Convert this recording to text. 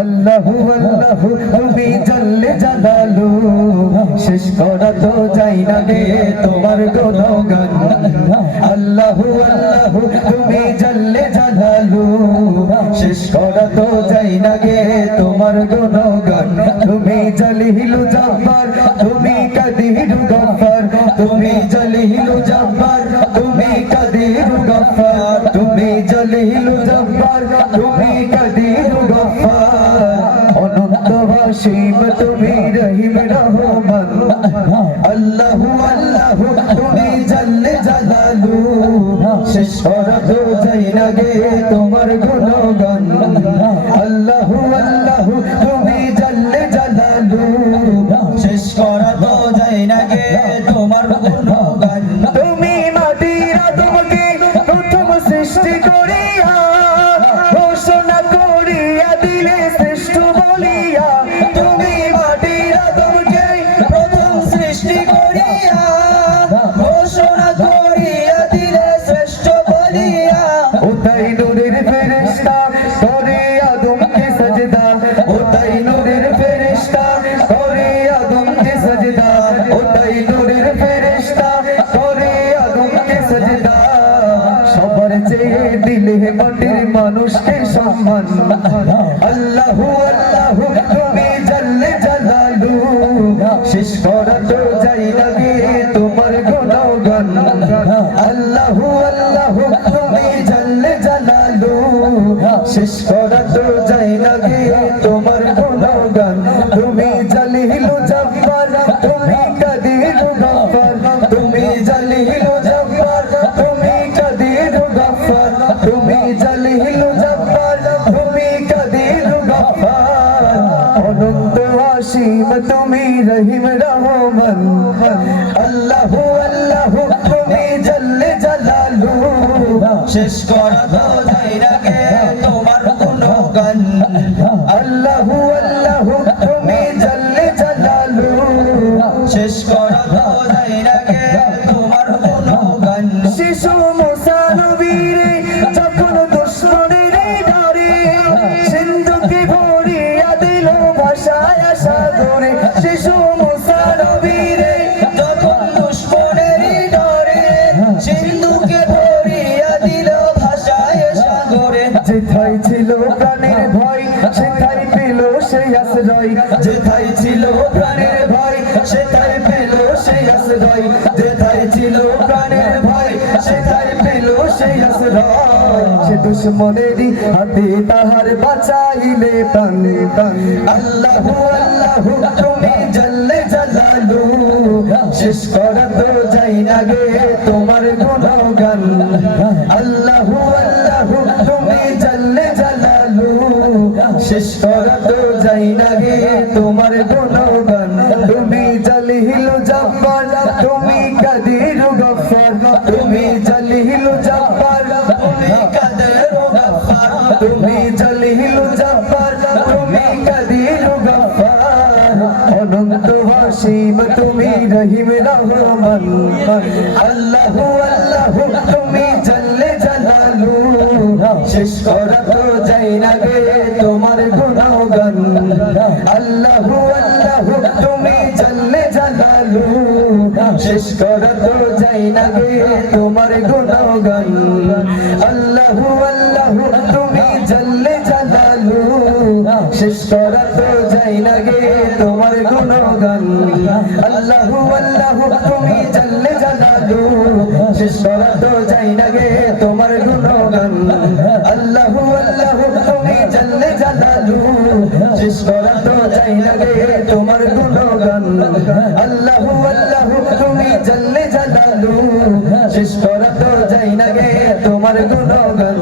আল্লাহু আল্লাহু তুমি জাল্লে জালালু শেষ করা তো যাই না গে তোমার গুণগান আল্লাহু আল্লাহু তুমি জাল্লে জালালু শেষ করা তো যাই না গে তোমার গুণগান তুমি জলিলু জব্বার তুমি কাদির গফফার তুমি জলিলু জব্বার তুমি কাদির গফফার তুমি জলিলু জব্বার তুমি কাদির গফফার অনন্ত অসীম তুমি রহিম রহমান আল্লাহু আল্লাহু তুমি জাল্লে জালালু শেষ করা তো যাই না গে তোমার গুণগান আল্লাহু আল্লাহু তুমি জাল্লে জালালু শেষ করা তো যাই না গে তোমার গুণগান তুমি মাটির আদমকে প্রথম সৃষ্টি করিয়া ঘোষণা করিয়া দিলে শ্রেষ্ঠ বলিয়া তুমি মাটির আদমকে প্রথম সৃষ্টি করিয়া ঘোষণা করিয়া দিলে শ্রেষ্ঠ বলিয়া ওটাই নূরের ফেরেশতা করে আদমকে সাজদা ওটাই নূরের ফেরেশতা করে আদমকে সাজদা ওটাই নূরের ফেরেশতা করে আদমকে সাজদা সবার চেয়ে দিলে মাটির মানুষকে সম্মান আল্লাহু আল্লাহু তুমি জাল্লে জালালু শেষ করা তো যাই না গে তোমার গুণগান আল্লাহু আল্লাহু তুমি জাল্লে জালালু শেষ করা তো যাই না গে তোমার গুণগান তুমি জলিলু জব্বার তুমি কাদির গফফার তুমি জলিলু জব্বার তুমি কাদির গফফার তুমি জলিলু জব্বার তুমি কাদির গফফার অনন্ত অসীম তুমি রহিম রহমান আল্লাহু আল্লাহু তুমি জাল্লে জালালু শেষ করা তো যাই না গে তোমার গুণগান আল্লাহু আল্লাহু তুমি জাল্লে জালালু শেষ করা তো যাই না গে তোমার গুণগান শিশু মুসা নবীরে যখন দুশমনের ডরে সিন্ধুকে ভরিয়া দিল ভাষায় সাগরে শিশু মুসা নবীরে যখন দুশমনের ডরে সিন্ধুকে ভরিয়া দিল ভাষায় সাগরে যেথায় ছিল প্রাণের ভয় সেথায় পেল সেই আশ্রয় যেথায় ছিল প্রাণের ভয় সেথায় পেল সেই আশ্রয় যেথায় ছিল প্রাণের ভয় সেথায় পেল সেই আশ্রয় সে দুশমনেরই হাতে তাহার বাঁচাইলে প্রাণে প্রাণ আল্লাহু আল্লাহু তুমি জাল্লে জালালু শেষ করা তো যাই না গে তোমার গুণগান আল্লাহু আল্লাহু তুমি জাল্লে জালালু শেষ করা তো যাই না গে তোমার গুণগান তুমি জলিলু জব্বার তুমি কাদির গফফার তুমি জলিলু জব্বার তুমি কাদির গফফার তুমি জলিলু জব্বার তুমি কাদির গফফার অনন্ত অসীম তুমি রহিম রহমান আল্লাহু আল্লাহু তুমি জাল্লে জালালু শেষ করা তো যাই না গে তোমার গুণগান আল্লাহু আল্লাহু তুমি জাল্লে জালালু শেষ করা তো যাই না গে তোমার গুণগান আল্লাহু আল্লাহু তুমি জাল্লে জালালু শেষ করা তো যাই না গে তোমার গুণগান আল্লাহু আল্লাহু তুমি জাল্লে জালালু শেষ করা তো যাই না গে তোমার গুণগান আল্লাহু আল্লাহু তুমি জাল্লে জালালু শেষ করা তো যাই না গে তোমার গুণগান আল্লাহু আল্লাহু তুমি জাল্লে জালালু শেষ করা তো যাই না গে তোমার গুণগান